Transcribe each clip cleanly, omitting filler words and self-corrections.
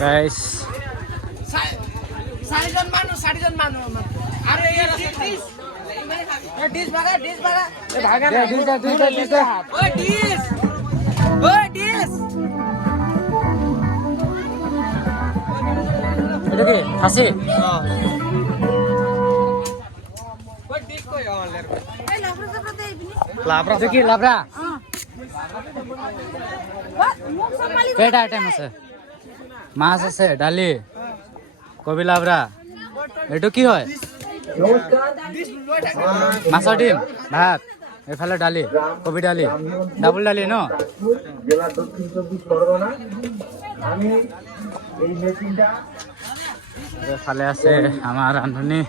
guys চাৰিজন মানুহ আৰু এই ডিশ ভাগা দুইটা ঐ ডিশ এটা কি খাসি লাবরা কি লাবরা কেটা আইটেম আছে মাছ আছে ডালি কবি লাবরা এটো কি হয় মাছৰ ডিম ভাত এফালে ডালি কবি ডালি ডাবল ডালি ন জেলা দক্ষিণ চব্বিশ পরগনা আমি এই মেশিনটা এফালে আছে আমাৰ ৰান্ধনী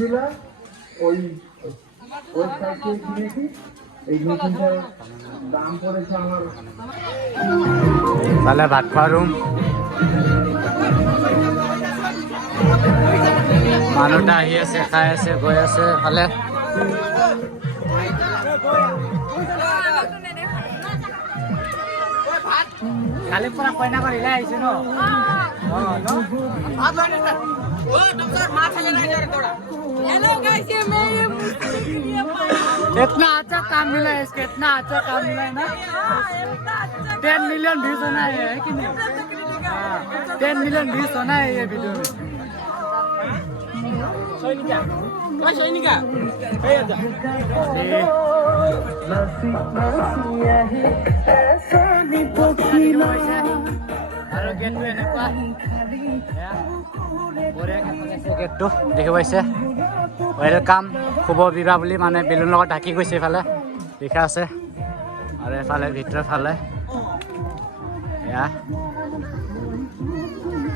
জেলা ওই সাইডে কিনেছি এই মেশিনটাৰ দাম পড়েছে আমাৰ এফালে ভাত খোৱা ৰুম মানুহটা আহি আছে খাই আছে গৈ আছে এফালে কালি পৰা কইনা কৰি আহিছে ন हेलो गाइस ये मैं इतना अच्छा काम मिला है इसके इतना अच्छा काम मिला है ना 10 मिलियन व्यूज होना है कि नहीं 10 मिलियन व्यूज होना है ये वीडियो में सैनिका আৰু গেটটো এনেকুৱা গেটটো দেখি পাইছে ৱেলকাম শুভ বিবাহ বুলি মানে বেলুন লগত ঢাকি গৈছে এইফালে লিখা আছে আৰু এফালে ভিতৰৰ ফালে এয়া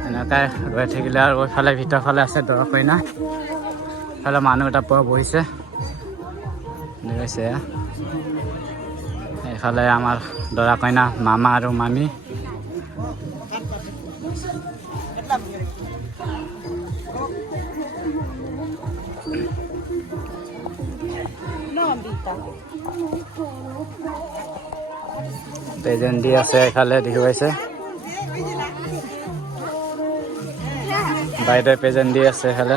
এনেকৈ ৰৈ থাকিলে আৰু এইফালে ভিতৰৰ ফালে আছে দৰা কইনা এইফালে মানুহ এটা পৰা বহিছে দেখি এইফালে আমাৰ দৰা কইনা মামা আৰু মামী প্ৰেজেণ্ট দি আছে এইফালে দেখি পাইছে বাইদেৱে প্ৰেজেণ্ট দি আছে এইফালে